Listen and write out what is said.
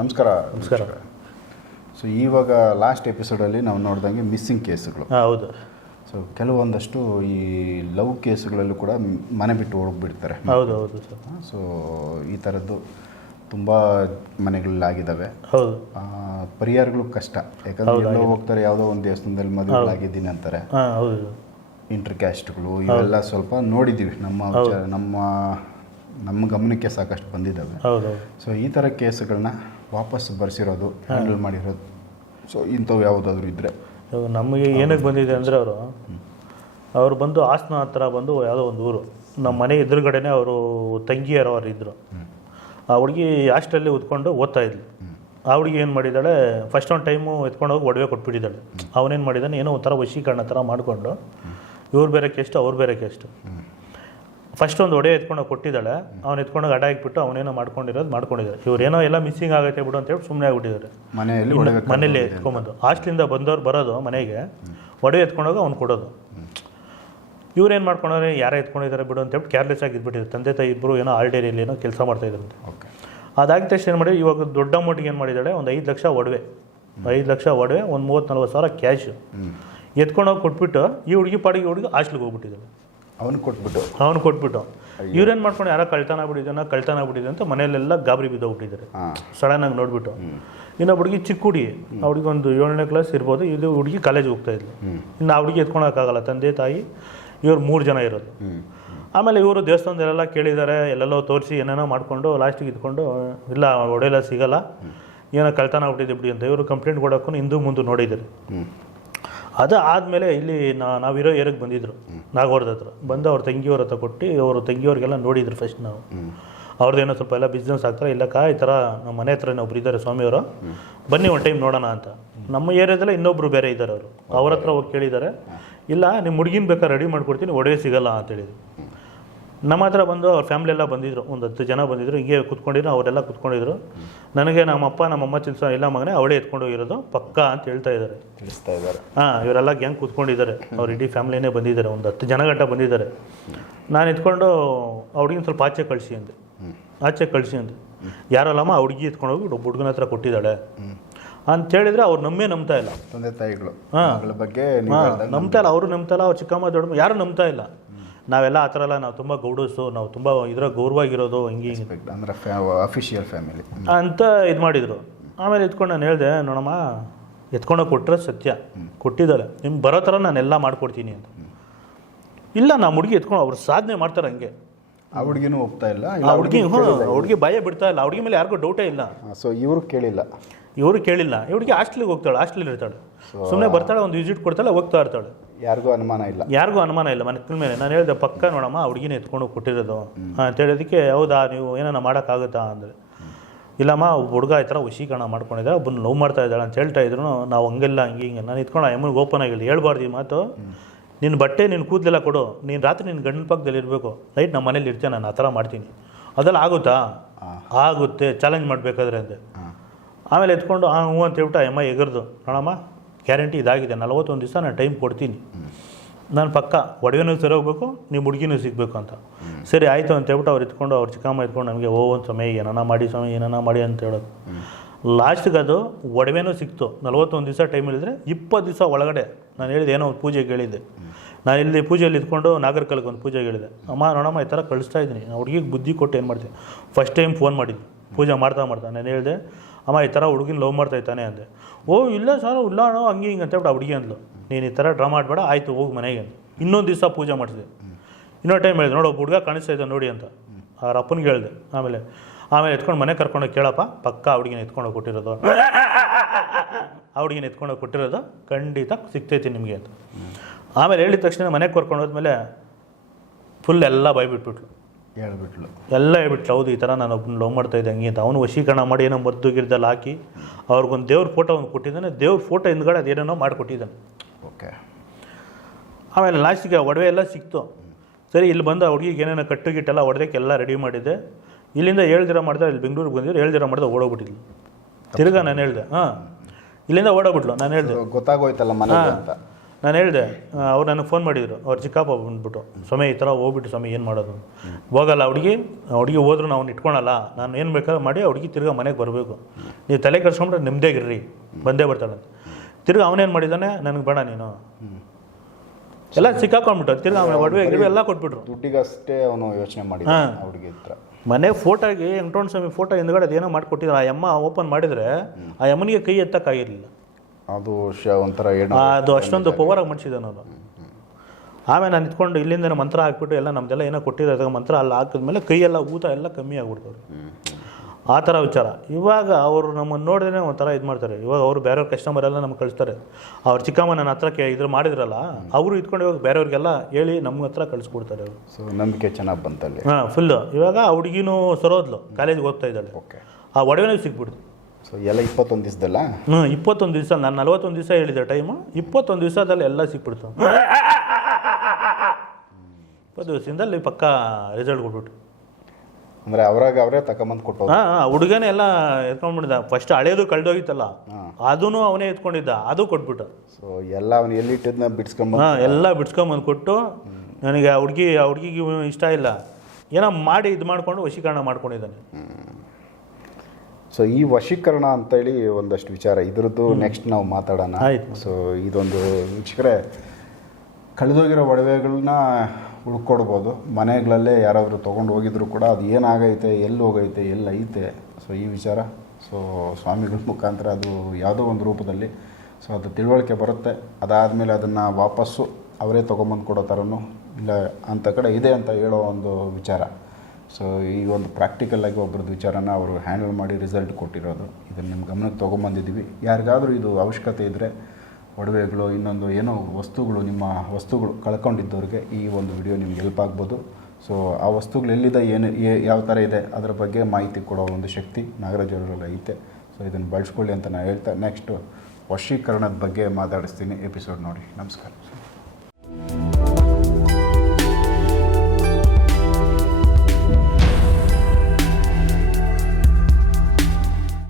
ನಮಸ್ಕಾರ. ನಮಸ್ಕಾರ. ಸೊ ಇವಾಗ ಲಾಸ್ಟ್ ಎಪಿಸೋಡಲ್ಲಿ ನಾವು ನೋಡ್ದಂಗೆ ಮಿಸ್ಸಿಂಗ್ ಕೇಸ್ಗಳು ಹೌದು. ಸೊ ಕೆಲವೊಂದಷ್ಟು ಈ ಲವ್ ಕೇಸ್ಗಳಲ್ಲೂ ಕೂಡ ಮನೆ ಬಿಟ್ಟು ಹೋಗ್ಬಿಡ್ತಾರೆ. ಹೌದು ಹೌದು ಸರ್. ಸೊ ಈ ಥರದ್ದು ತುಂಬ ಮನೆಗಳಲ್ಲಿ ಆಗಿದ್ದಾವೆ ಹೌದು ಪರಿಹಾರಗಳು ಕಷ್ಟ. ಯಾಕಂದ್ರೆ ಎಲ್ಲೋ ಹೋಗ್ತಾರೆ ಯಾವುದೋ ಒಂದು ದೇವಸ್ಥಾನದಲ್ಲಿ ಮದುವೆಗಳಾಗಿದ್ದೀನಿ ಅಂತಾರೆ. ಹೌದು. ಇಂಟರ್ ಕ್ಯಾಸ್ಟ್ಗಳು ಇವೆಲ್ಲ ಸ್ವಲ್ಪ ನೋಡಿದ್ದೀವಿ ನಮ್ಮ ನಮ್ಮ ನಮ್ಮ ಗಮನಕ್ಕೆ ಸಾಕಷ್ಟು ಬಂದಿದ್ದಾವೆ. ಸೊ ಈ ಥರ ಕೇಸ್ಗಳನ್ನ ವಾಪಸ್ ಬರ್ಸಿರೋದು ಹ್ಯಾಂಡಲ್ ಮಾಡಿರೋದು. ಸೊ ಇಂಥವು ಯಾವುದಾದ್ರೂ ಇದ್ದರೆ ನಮಗೆ ಏನಕ್ಕೆ ಬಂದಿದೆ ಅಂದರೆ ಅವರು ಅವರು ಬಂದು ಹಾಸನ ಹತ್ರ ಬಂದು ಯಾವುದೋ ಒಂದು ಊರು ನಮ್ಮ ಮನೆ ಎದುರುಗಡೆನೇ ಅವರು ತಂಗಿಯರವರು ಇದ್ದರು ಆ ಹುಡುಗಿ ಹಾಸ್ಟೆಲ್ಲಿ ಉತ್ಕೊಂಡು ಓದ್ತಾ ಇದ್ಲು. ಆ ಹುಡುಗಿ ಏನು ಮಾಡಿದ್ದಾಳೆ ಫಸ್ಟ್ ಒಂದು ಟೈಮು ಎತ್ಕೊಂಡು ಹೋಗಿ ಒಡವೆ ಕೊಟ್ಬಿಟ್ಟಿದ್ದಾಳೆ. ಅವನೇನು ಮಾಡಿದ್ದಾನೆ ಏನೋ ಒಂಥರ ವಶೀಕರಣ ಥರ ಮಾಡಿಕೊಂಡು ಇವ್ರು ಬೇರೆ ಕೆಷ್ಟು ಅವ್ರು ಬೇರೆ ಕೆಸ್ಟ್ ಫಸ್ಟ್ ಒಂದು ಒಡೆ ಎತ್ಕೊಂಡು ಕೊಟ್ಟಿದ್ದಾಳೆ. ಅವ್ನು ಎತ್ಕೊಂಡು ಅಡ ಹಾಕ್ಬಿಟ್ಟು ಅವನೇನೋ ಮಾಡ್ಕೊಂಡಿರೋದು ಮಾಡ್ಕೊಂಡಿದ್ದಾರೆ. ಇವರೇನೋ ಎಲ್ಲ ಮಿಸ್ಸಿಂಗ್ ಆಗುತ್ತೆ ಬಿಡು ಅಂತೇಳಿ ಸುಮ್ಮನೆ ಆಗ್ಬಿಟ್ಟಿದ್ದಾರೆ. ಮನೆಯಲ್ಲಿ ಮನೇಲಿ ಎತ್ಕೊಂಬಂದು. ಹಾಸ್ಟ್ಲಿಂದ ಬಂದವ್ರು ಬರೋದು ಮನೆಗೆ. ಒಡೆ ಎತ್ಕೊಂಡೋಗಿ ಅವ್ನು ಕೊಡೋದು. ಇವ್ರೇನು ಮಾಡ್ಕೊಂಡ್ರೆ ಯಾರೇ ಎತ್ಕೊಂಡಿದ್ದಾರೆ ಬಿಡು ಅಂತ ಹೇಳಿ ಕೇರ್ಲೆಸ್ ಆಗಿ ಇದ್ಬಿಟ್ಟಿದ್ರು. ತಂದೆ ತಾಯಿ ಇಬ್ಬರು ಏನೋ ಆಲ್ಡೇರಿಯಲ್ಲಿ ಏನೋ ಕೆಲಸ ಮಾಡ್ತಾ ಓಕೆ ಅದಾಗಿದ ತಕ್ಷಣ ಏನು ಮಾಡಿ ಇವಾಗ ದೊಡ್ಡ ಅಮೌಂಟ್ಗೆ ಏನು ಮಾಡಿದ್ದಾಳೆ? ಒಂದು ಐದು ಲಕ್ಷ ಒಡವೆ. ಐದು ಲಕ್ಷ ಒಡವೆ ಒಂದು ಮೂವತ್ತು ನಲ್ವತ್ತು ಸಾವಿರ ಕ್ಯಾಶು ಎತ್ಕೊಂಡೋಗಿ ಕೊಟ್ಬಿಟ್ಟು ಈ ಹುಡುಗಿ ಪಾಡಿಗೆ ಹುಡುಗಿ ಹಾಸ್ಟ್ಲಿಗೆ ಹೋಗ್ಬಿಟ್ಟಿದ್ದಾಳೆ. ಅವನು ಕೊಟ್ಬಿಟ್ಟು. ಅವನು ಕೊಟ್ಬಿಟ್ಟು. ಇವ್ರೇನು ಮಾಡ್ಕೊಂಡು ಯಾರೋ ಕಳ್ತಾನ ಆಗ್ಬಿಟ್ಟಿದ್ದಾನ ಕಳ್ತನ ಬಿಟ್ಟಿದೆ ಅಂತ ಮನೆಯಲ್ಲೆಲ್ಲ ಗಾಬರಿ ಬಿದ್ದೋಗ್ಬಿಟ್ಟಿದ್ದಾರೆ ಸಡನ್ ಸಡನ್ನಾಗಿ ನೋಡ್ಬಿಟ್ಟು. ಇನ್ನು ಹುಡುಗಿ ಚಿಕ್ಕ ಹುಡುಗಿ. ಅವ್ರಿಗೆ ಒಂದು ಏಳನೇ ಕ್ಲಾಸ್ ಇರ್ಬೋದು. ಇದು ಹುಡುಗಿ ಕಾಲೇಜ್ ಹೋಗ್ತಾ ಇದ್ಲು. ಇನ್ನು ಆ ಹುಡುಗಿ ಎತ್ಕೊಳಕ್ಕಾಗಲ್ಲ. ತಂದೆ ತಾಯಿ ಇವ್ರು ಮೂರು ಜನ ಇರೋದು. ಆಮೇಲೆ ಇವರು ದೇವಸ್ಥಾನದಲ್ಲೆಲ್ಲ ಕೇಳಿದ್ದಾರೆ ಎಲ್ಲೆಲ್ಲೋ ತೋರಿಸಿ ಏನೇನೋ ಮಾಡಿಕೊಂಡು ಲಾಸ್ಟಿಗೆ ಇದ್ಕೊಂಡು ಇಲ್ಲ ಒಡೆಯಲ್ಲ ಸಿಗಲ್ಲ. ಏನೋ ಕಳ್ತಾನ ಆಗ್ಬಿಟ್ಟಿದೆ ಬಿಡಿ ಅಂತ ಇವರು ಕಂಪ್ಲೇಂಟ್ ಕೊಡೋಕ್ಕೂ ಹಿಂದೂ ಮುಂದೆ ನೋಡಿದ್ದಾರೆ. ಅದು ಆದಮೇಲೆ ಇಲ್ಲಿ ನಾವಿರೋ ಏರಿಯಾಗೆ ಬಂದಿದ್ರು. ನಾಗವಾರದ ಹತ್ರ. ಬಂದು ಅವ್ರ ತಂಗಿಯವ್ರ ಹತ್ರ ಕೊಟ್ಟು ಅವರು ತಂಗಿಯವ್ರಿಗೆಲ್ಲ ನೋಡಿದ್ರು ಫಸ್ಟ್ ನಾವು. ಅವ್ರದ್ದೇನೋ ಸ್ವಲ್ಪ ಎಲ್ಲ ಬಿಸ್ನೆಸ್ ಆಗ್ತಾರೆ ಇಲ್ಲ ಕಾ ಈ ಥರ ನಮ್ಮ ಮನೆ ಹತ್ರ ಒಬ್ರು ಇದ್ದಾರೆ ಸ್ವಾಮಿಯವರು. ಬನ್ನಿ ಒಂದು ಟೈಮ್ ನೋಡೋಣ ಅಂತ. ನಮ್ಮ ಏರಿಯಾದಲ್ಲೇ ಇನ್ನೊಬ್ರು ಬೇರೆ ಇದ್ದಾರೆ ಅವರು. ಅವ್ರ ಹತ್ರ ಹೋಗಿ ಕೇಳಿದ್ದಾರೆ. ಇಲ್ಲ ನಿಮ್ಮ ಹುಡುಗಿನ ಬೇಕಾದ್ರೆ ರೆಡಿ ಮಾಡಿಕೊಡ್ತೀನಿ ಒಡವೆ ಸಿಗಲ್ಲ ಅಂತ ಹೇಳಿದ್ರು. ನಮ್ಮ ಹತ್ರ ಬಂದು ಅವ್ರ ಫ್ಯಾಮಿಲಿ ಎಲ್ಲ ಬಂದಿದ್ರು. ಒಂದು ಹತ್ತು ಜನ ಬಂದಿದ್ರು. ಹಿಂಗೆ ಕುತ್ಕೊಂಡಿದ್ರು ಅವರೆಲ್ಲ ಕುತ್ಕೊಂಡಿದ್ರು. ನನಗೆ ನಮ್ಮ ಅಪ್ಪ ನಮ್ಮ ಅಮ್ಮ ಚಿಲ್ಸ ಇಲ್ಲ ಮಗನೇ ಅವಳೇ ಎತ್ಕೊಂಡು ಹೋಗಿರೋದು. ಪಕ್ಕಾ ಅಂತ ಹೇಳ್ತಾ ಇದ್ದಾರೆ. ತಿಳಿಸ್ತಾ ಇದ್ದಾರೆ. ಹಾಂ ಇವರೆಲ್ಲ ಗ್ಯಾಂಗ್ ಕೂತ್ಕೊಂಡಿದ್ದಾರೆ. ಅವ್ರ ಇಡೀ ಫ್ಯಾಮಿಲಿನೇ ಬಂದಿದ್ದಾರೆ. ಒಂದು ಹತ್ತು ಜನ ಗಂಟ ಬಂದಿದ್ದಾರೆ. ನಾನು ಎತ್ಕೊಂಡು ಅವ್ರಿಗಿನ ಸ್ವಲ್ಪ ಆಚೆ ಕಳಿಸಿ ಅಂದೆ. ಆಚೆ ಕಳಿಸಿ ಅಂದೆ. ಯಾರಲ್ಲಮ್ಮ ಹುಡುಗಿ ಎತ್ಕೊಂಡು ಹೋಗಿ ಒಬ್ಬ ಹುಡುಗನ ಹತ್ರ ಕೊಟ್ಟಿದ್ದಾಳೆ. ಅಂತ ಹೇಳಿದ್ರೆ ಅವ್ರು ನಮ್ಮೇ ನಂಬ್ತಾ ಇಲ್ಲ. ತಂದೆ ತಾಯಿಗಳು. ಹಾ. ಬಗ್ಗೆ ನಂಬ್ತಾ ಇಲ್ಲ. ಅವರು ನಂಬ್ತಾ ಇಲ್ಲ. ಅವ್ರು ಚಿಕ್ಕಮ್ಮ ದೊಡ್ಡಮ್ಮ ಯಾರು ನಂಬ್ತಾ ಇಲ್ಲ. ನಾವೆಲ್ಲ ಆ ಥರ ಎಲ್ಲ ನಾವು ತುಂಬ ಗೌಡಸು ನಾವು ತುಂಬ ಇದ್ರ ಗೌರವಾಗಿರೋದು ಹಿಂಗೆ ಹಿಂಗೆ. ಅಂದ್ರೆ ಅಫಿಷಿಯಲ್ ಫ್ಯಾಮಿಲಿ ಅಂತ ಇದು ಮಾಡಿದರು. ಆಮೇಲೆ ಎತ್ಕೊಂಡು ನಾನು ಹೇಳಿದೆ ನೋಡಮ್ಮ ಎತ್ಕೊಂಡು ಕೊಟ್ಟರೆ ಸತ್ಯ. ಕೊಟ್ಟಿದ್ದಾರೆ. ನಿಮ್ಗೆ ಬರೋ ಥರ ನಾನೆಲ್ಲ ಮಾಡ್ಕೊಡ್ತೀನಿ ಅಂತ. ಇಲ್ಲ ನಾ ಹುಡುಗಿ ಎತ್ಕೊಂಡು ಅವ್ರು ಸಾಧನೆ ಮಾಡ್ತಾರೆ ಹಂಗೆ. ಆ ಹುಡುಗಿನೂ ಒಪ್ತಾ ಇಲ್ಲ ಆ ಹುಡುಗಿ ಹುಡುಗಿ ಭಯ ಬಿಡ್ತಾ ಇಲ್ಲ ಹುಡುಗಿ ಮೇಲೆ ಯಾರಿಗೂ ಡೌಟೇ ಇಲ್ಲ. ಸೊ ಇವರು ಕೇಳಿಲ್ಲ. ಇವರು ಕೇಳಿಲ್ಲ. ಹುಡುಗಿ ಹಾಸ್ಟ್ಲಿಗೆ ಹೋಗ್ತಾಳೆ ಹಾಸ್ಟ್ಲಲ್ಲಿ ಇರ್ತಾಳೆ. ಸುಮ್ಮನೆ ಬರ್ತಾಳೆ ಒಂದು ವಿಸಿಟ್ ಕೊಡ್ತಾಳೆ ಹೋಗ್ತಾ ಇರ್ತಾಳೆ. ಯಾರಿಗೂ ಅನುಮಾನ ಇಲ್ಲ. ಯಾರಿಗೂ ಅನುಮಾನ ಇಲ್ಲ ಮನೆ ಮೇಲೆ ನಾನು ಹೇಳಿದೆ ಪಕ್ಕ ನೋಡಮ್ಮ ಹುಡುಗಿನ ಎತ್ಕೊಂಡು ಕೊಟ್ಟಿರೋದು. ಅಂತ ಹೇಳಿದಕ್ಕೆ ಹೌದಾ ನೀವು ಏನಾನ ಮಾಡೋಕ್ಕಾಗುತ್ತಾ? ಅಂದರೆ ಇಲ್ಲಮ್ಮ ಒಬ್ಬ ಹುಡುಗ ಈ ಥರ ವಶೀಕರಣ ಮಾಡ್ಕೊಂಡಿದ್ದ ಒಬ್ಬನ ಲವ್ ಮಾಡ್ತಾ ಇದ್ದಾಳೆ ಅಂತ ಹೇಳ್ತಾ ಇದ್ರು ನಾವು ಹಂಗೆಲ್ಲ ಹಂಗೆ ಹಿಂಗೆ. ನಾನು ಇತ್ಕೊಂಡು ಎಮ್ಮನಿಗೆ ಓಪನ್ ಆಗಿಲ್ಲ ಹೇಳಿ ಹೇಳ್ಬಾರ್ದು ಈ ಮಾತು. ನಿನ್ನ ಬಟ್ಟೆ ನಿನ್ನ ಕೂದಲೆಲ್ಲ ಕೊಡು. ನೀನು ರಾತ್ರಿ ನಿನ್ನ ಗಂಡನ ಪಕ್ಕದಲ್ಲಿ ಇರಬೇಕು. ನೈಟ್ ನಮ್ಮ ಮನೇಲಿ ಇರ್ತೇನೆ ನಾನು ಆ ಥರ ಮಾಡ್ತೀನಿ. ಅದೆಲ್ಲ ಆಗುತ್ತಾ? ಆಗುತ್ತೆ ಚಾಲೆಂಜ್ ಮಾಡಬೇಕಾದ್ರೆ ಅಂತೆ ಆಮೇಲೆ ಎತ್ಕೊಂಡು ಹಾಂ ಹ್ಞೂ ಅಂತ ಹೇಳ್ಬಿಟ್ಟು ಎಮ್ಮ ಎಗರ್ದು ನೋಡಮ್ಮ ಗ್ಯಾರಂಟಿ ಇದಾಗಿದೆ. ನಲವತ್ತೊಂದು ದಿವಸ ನಾನು ಟೈಮ್ ಕೊಡ್ತೀನಿ. ನಾನು ಪಕ್ಕ ಒಡವೆನೂ ಸರಿ ಹೋಗ್ಬೇಕು ನಿಮ್ಮ ಹುಡುಗಿನೂ ಸಿಗಬೇಕು ಅಂತ. ಸರಿ, ಆಯಿತು ಅಂತ ಹೇಳ್ಬಿಟ್ಟು ಅವ್ರು ಎತ್ಕೊಂಡು ಅವ್ರು ಚಿಕ್ಕಮ್ಮ ಎತ್ಕೊಂಡು ನಮಗೆ ಓ ಒಂದು ಸಮಯ ಏನಾನ ಮಾಡಿ ಸಮಯ ಏನಾನ ಮಾಡಿ ಅಂತ ಹೇಳೋದು. ಲಾಸ್ಟ್ಗೆ ಅದು ಒಡವೆನೂ ಸಿಕ್ತು. ನಲವತ್ತೊಂದು ದಿವಸ ಟೈಮ್ ಇಳಿದ್ರೆ ಇಪ್ಪತ್ತು ದಿವಸ ಒಳಗಡೆ ನಾನು ಹೇಳಿದೆ ಏನೋ ಒಂದು ಪೂಜೆಗೆ ಹೇಳಿದ್ದೆ. ನಾನು ಇಲ್ಲಿ ಪೂಜೆಯಲ್ಲಿ ಇದ್ಕೊಂಡು ನಾಗರಕಲ್ಗೆ ಒಂದು ಪೂಜೆಗೆ ಹೇಳಿದೆ ಅಮ್ಮ, ನೋಡಮ್ಮ, ಈ ಥರ ಕಳಿಸ್ತಾ ಇದ್ದೀನಿ. ಹುಡುಗಿಗೆ ಬುದ್ಧಿ ಕೊಟ್ಟು ಏನು ಮಾಡ್ತೀನಿ ಫಸ್ಟ್ ಟೈಮ್ ಫೋನ್ ಮಾಡಿದ್ದೆ. ಪೂಜೆ ಮಾಡ್ತಾ ಮಾಡ್ತಾ ನಾನು ಹೇಳಿದೆ ಅಮ್ಮ, ಈ ಥರ ಹುಡುಗಿನ ಲವ್ ಮಾಡ್ತಾ ಇದ್ದಾನೆ ಅಂದೆ. ಓ, ಇಲ್ಲ ಸರ್, ಇಲ್ಲ ಹಂಗೆ ಹಿಂಗೆ ಅಂತ ಹೇಳ್ಬಿಟ್ಟು ಹುಡುಗಿ ಅಂದ್ಲು. ನೀನು ಈ ಥರ ಡ್ರಾ ಮಾಡಬೇಡ ಆಯಿತು, ಹೋಗಿ ಮನೆಗೆ ಇನ್ನೊಂದು ದಿವಸ ಪೂಜೆ ಮಾಡಿಸಿದೆ ಇನ್ನೊಂದು ಟೈಮ್ ಹೇಳಿದೆ, ನೋಡು, ಹುಡುಗ ಕಾಣಿಸ್ತಾ ಇದ್ದ ನೋಡಿ ಅಂತ. ಅವ್ರ ಅಪ್ಪನಿಗೆ ಹೇಳಿದೆ, ಆಮೇಲೆ ಆಮೇಲೆ ಎತ್ಕೊಂಡು ಮನೆ ಕರ್ಕೊಂಡೋಗಿ ಕೇಳಪ್ಪ, ಪಕ್ಕ ಹುಡುಗಿನ ಎತ್ಕೊಂಡೋಗಿ ಕೊಟ್ಟಿರೋದು. ಆ ಹುಡುಗಿನ ಎತ್ಕೊಂಡೋಗಿ ಕೊಟ್ಟಿರೋದು ಖಂಡಿತ ಸಿಗ್ತೈತಿ ನಿಮಗೆ ಅಂತ. ಆಮೇಲೆ ಹೇಳಿದ ತಕ್ಷಣ ಮನೆಗೆ ಕರ್ಕೊಂಡು ಹೋದ್ಮೇಲೆ ಫುಲ್ ಎಲ್ಲ ಬೈಬಿಟ್ಬಿಟ್ಲು. ಹೇಳ್ಬಿಟ್ಲು. ಎಲ್ಲ ಹೇಳ್ಬಿಟ್ಲು ಹೌದು ಈ ಥರ ನಾನು ಒಬ್ಬನ ಲವ್ ಮಾಡ್ತಾ ಇದ್ದೆ ಹಂಗೆ ಅಂತ. ಅವನು ವಶೀಕರಣ ಮಾಡಿ ಏನೋ ಮದ್ದು ಗಿರ್ದಲ್ಲಿ ಹಾಕಿ ಅವ್ರಿಗೊಂದು ದೇವ್ರ ಫೋಟೋ ಒಂದು ಕೊಟ್ಟಿದ್ದಾನೆ ದೇವ್ರ ಫೋಟೋ ಹಿಂದ್ಗಡೆ ಅದೇನೇನೋ ಮಾಡಿಕೊಟ್ಟಿದ್ದಾನೆ. ಓಕೆ. ಆಮೇಲೆ ಲಾಸ್ಟಿಗೆ ಆ ಒಡವೆ ಎಲ್ಲ ಸಿಕ್ತು. ಸರಿ ಇಲ್ಲಿ ಬಂದು ಆ ಹುಡುಗಿಗೆ ಏನೇನೋ ಕಟ್ಟು ಗಿಟ್ಟೆಲ್ಲ ಹೊಡೆದಕ್ಕೆ ಎಲ್ಲ ರೆಡಿ ಮಾಡಿದ್ದೆ. ಇಲ್ಲಿಂದ ಜನ ಮಾಡಿದೆ ಇಲ್ಲಿ ಬೆಂಗಳೂರಿಗೆ ಬಂದಿದ್ರು ಏಳು ದಿನ ಮಾಡಿದೆ ಓಡೋಗ್ಬಿಟ್ಟಿದ್ಲು. ತಿರ್ಗಾ ನಾನು ಹೇಳಿದೆ ಹಾಂ ಇಲ್ಲಿಂದ ಓಡೋಗ್ಬಿಟ್ಲು ನಾನು ಹೇಳಿದೆ. ಗೊತ್ತಾಗೋಯ್ತಲ್ಲ ಮನೆ ಅಂತ. ನಾನು ಹೇಳಿದೆ ಅವ್ರು ನನಗೆ ಫೋನ್ ಮಾಡಿದರು. ಅವ್ರು ಚಿಕ್ಕಪ್ಪ ಬಂದ್ಬಿಟ್ಟು ಸ್ವಾಮಿ ಈ ಥರ ಹೋಗ್ಬಿಟ್ಟು ಸ್ವಾಮಿ ಏನು ಮಾಡೋದು? ಹೋಗಲ್ಲ ಹುಡುಗಿ ಹುಡುಗಿ ಹೋದ್ರು ನಾವು ಅವ್ನ ಇಟ್ಕೊಳಲ್ಲ. ನಾನು ಏನು ಬೇಕಾದ್ರೂ ಮಾಡಿ ಹುಡುಗಿ ತಿರ್ಗಾ ಮನೆಗೆ ಬರಬೇಕು. ನೀವು ತಲೆ ಕೆಡಿಸ್ಕೊಂಬಿಟ್ರೆ ನಿಮ್ಮದೇ ಇರ್ರಿ ಬಂದೇ ಬರ್ತಾಳೆ ತಿರ್ಗಾ ಅವನೇನು ಮಾಡಿದ್ದಾನೆ ನನಗೆ ಬೇಡ ನೀನು. ಎಲ್ಲ ಸಿಕ್ಕಾಕೊಂಡ್ಬಿಟ್ಟು ತಿರ್ಗಿ ಅವನ ಒಡವೆ ಗಿಡವೆ ಎಲ್ಲ ಕೊಟ್ಬಿಟ್ರು. ದುಡ್ಡಿಗಷ್ಟೇ ಅವನು ಯೋಚನೆ ಮಾಡಿ ಹಾ. ಹುಡುಗಿ ಹತ್ರ. ಮನೆ ಫೋಟೋಗೆ ವೆಂಕಟರಮಣ ಸ್ವಾಮಿ ಫೋಟೋ ಹಿಂದ್ಗಡೆ ಅದೇನೋ ಮಾಡಿಕೊಟ್ಟಿದ್ರು ಆ ಯಮ್ಮ ಓಪನ್ ಮಾಡಿದರೆ ಆ ಅಮ್ಮನಿಗೆ ಕೈ ಎತ್ತಕ್ಕಾಗಿರಲಿಲ್ಲ. ಅದು ಶ ಒಂಥರ ಏನು ಅದು ಅಷ್ಟೊಂದು ಪವರಾಗಿ ಮನುಷ್ಯ ಅನ್ನೋದು ಆಮೇಲೆ ನಾನು ನಿಂತ್ಕೊಂಡು ಇಲ್ಲಿಂದ ಮಂತ್ರ ಹಾಕ್ಬಿಟ್ಟು ಎಲ್ಲ ನಮ್ದೆಲ್ಲ ಏನೋ ಕೊಟ್ಟಿದ್ದಾರೆ ಮಂತ್ರ ಅಲ್ಲಿ ಹಾಕಿದ್ಮೇಲೆ ಕೈಯೆಲ್ಲ ಊತ ಎಲ್ಲ ಕಮ್ಮಿ ಆಗ್ಬಿಡ್ತವ್ರು. ಆ ಥರ ವಿಚಾರ. ಇವಾಗ ಅವರು ನಮ್ಮನ್ನು ನೋಡಿದ್ರೆ ಒಂಥರ ಇದು ಮಾಡ್ತಾರೆ. ಇವಾಗ ಅವರು ಬೇರೆಯವ್ರ ಕಸ್ಟಮರ್ ಎಲ್ಲ ನಮ್ಗೆ ಕಳಿಸ್ತಾರೆ. ಅವ್ರ ಚಿಕ್ಕಮ್ಮ ನನ್ನ ಹತ್ರ ಕೇ ಇದ್ರ ಮಾಡಿದ್ರಲ್ಲ ಅವರು ಇಟ್ಕೊಂಡು ಇವಾಗ ಬೇರೆಯವ್ರಿಗೆಲ್ಲ ಹೇಳಿ ನಮ್ಮ ಹತ್ರ ಕಳಿಸ್ಕೊಡ್ತಾರೆ ಅವರು. ಸೊ ನಂಬಿಕೆ ಚೆನ್ನಾಗಿ ಬಂತಲ್ಲಿ. ಹಾಂ ಫುಲ್ಲು ಇವಾಗ ಆ ಹುಡುಗಿನೂ ಸರೋದ್ಲು ಕಾಲೇಜ್ಗೆ ಓದ್ತಾ ಇದ್ದಾಳೆ. ಓಕೆ ಆ ಒಡವೆನೂ ಸಿಕ್ಬಿಡ್ತು ಸೊ ಎಲ್ಲ ಇಪ್ಪತ್ತೊಂದು ದಿವಸದಲ್ಲ? ಹ್ಞೂ ಇಪ್ಪತ್ತೊಂದು ದಿವಸ ನಾನು ನಲ್ವತ್ತೊಂದು ದಿವಸ ಹೇಳಿದ್ದೆ ಟೈಮು ಇಪ್ಪತ್ತೊಂದು ದಿವಸದಲ್ಲಿ ಎಲ್ಲ ಸಿಕ್ಬಿಡ್ತು. ಇಪ್ಪತ್ತು ದಿವಸದಲ್ಲಿ ಪಕ್ಕ ರಿಸಲ್ಟ್ ಕೊಟ್ಬಿಟ್ಟು ಅಂದರೆ ಅವ್ರಾಗ ಅವರೇ ತಗೊಂಬಂದು ಕೊಟ್ಟು ಹಾಂ ಹುಡುಗನೇ ಎಲ್ಲ ಎತ್ಕೊಂಡ್ಬಿಟ್ಟಿದ್ದ ಫಸ್ಟ್ ಹಳೇದು ಕಳೆದೋಗಿತ್ತಲ್ಲ ಅದೂ ಅವನೇ ಎತ್ಕೊಂಡಿದ್ದ ಅದು ಕೊಟ್ಬಿಟ್ಟು ಸೊ ಎಲ್ಲ ಅವನು ಎಲ್ಲಿಟ್ಟಿದ್ನ ಬಿಡ್ಸ್ಕೊಂಬ ಹಾಂ ಎಲ್ಲ ಬಿಡ್ಸ್ಕೊಂಬಂದು ಕೊಟ್ಟು ನನಗೆ ಆ ಹುಡುಗಿ ಆ ಹುಡುಗಿಗೆ ಇಷ್ಟ ಇಲ್ಲ. ಏನೋ ಮಾಡಿ ಇದು ಮಾಡಿಕೊಂಡು ವಶೀಕರಣ ಮಾಡ್ಕೊಂಡಿದ್ದಾನೆ. ಸೊ ಈ ವಶೀಕರಣ ಅಂತೇಳಿ ಒಂದಷ್ಟು ವಿಚಾರ. ಇದರದ್ದು ನೆಕ್ಸ್ಟ್ ನಾವು ಮಾತಾಡೋಣ. ಆಯ್ತು. ಸೊ ಇದೊಂದು ವೀಕ್ಷಕರೇ ಕಳೆದೋಗಿರೋ ಒಡವೆಗಳನ್ನ ಉಳ್ಕೊಡ್ಬೋದು. ಮನೆಗಳಲ್ಲೇ ಯಾರಾದರೂ ತೊಗೊಂಡು ಹೋಗಿದ್ರು ಕೂಡ ಅದು ಏನಾಗೈತೆ ಎಲ್ಲಿ ಹೋಗೈತೆ ಎಲ್ಲಿ ಐತೆ ಸೊ ಈ ವಿಚಾರ. ಸೊ ಸ್ವಾಮಿಗಳ ಮುಖಾಂತರ ಅದು ಯಾವುದೋ ಒಂದು ರೂಪದಲ್ಲಿ. ಸೊ ಅದು ತಿಳುವಳಿಕೆ ಬರುತ್ತೆ. ಅದಾದಮೇಲೆ ಅದನ್ನು ವಾಪಸ್ಸು ಅವರೇ ತೊಗೊಂಬಂದು ಕೊಡೋ ಥರನೂ ಇಲ್ಲ ಅಂತ ಕಡೆ ಇದೆ ಅಂತ ಹೇಳೋ ಒಂದು ವಿಚಾರ. ಸೊ ಈ ಒಂದು ಪ್ರಾಕ್ಟಿಕಲಾಗಿ ಒಬ್ರದ್ದು ವಿಚಾರನ ಅವರು ಹ್ಯಾಂಡಲ್ ಮಾಡಿ ರಿಸಲ್ಟ್ ಕೊಟ್ಟಿರೋದು. ಇದನ್ನು ನಿಮ್ಮ ಗಮನಕ್ಕೆ ತೊಗೊಂಬಂದಿದ್ದೀವಿ. ಯಾರಿಗಾದರೂ ಇದು ಅವಶ್ಯಕತೆ ಇದ್ದರೆ ಒಡವೆಗಳು, ಇನ್ನೊಂದು ಏನೋ ವಸ್ತುಗಳು, ನಿಮ್ಮ ವಸ್ತುಗಳು ಕಳ್ಕೊಂಡಿದ್ದವ್ರಿಗೆ ಈ ಒಂದು ವಿಡಿಯೋ ನಿಮ್ಗೆ ಹೆಲ್ಪ್ ಆಗ್ಬೋದು. ಸೊ ಆ ವಸ್ತುಗಳು ಎಲ್ಲಿದೆ, ಏನು ಯಾವ ಥರ ಇದೆ, ಅದರ ಬಗ್ಗೆ ಮಾಹಿತಿ ಕೊಡೋ ಒಂದು ಶಕ್ತಿ ನಾಗರಾಜ್ ಅವರಲ್ಲಿ ಐತೆ. ಸೊ ಇದನ್ನು ಬಳಸ್ಕೊಳ್ಳಿ ಅಂತ ನಾನು ಹೇಳ್ತಾ ನೆಕ್ಸ್ಟು ವಶೀಕರಣದ ಬಗ್ಗೆ ಮಾತಾಡಿಸ್ತೀನಿ. ಎಪಿಸೋಡ್ ನೋಡಿ. ನಮಸ್ಕಾರ.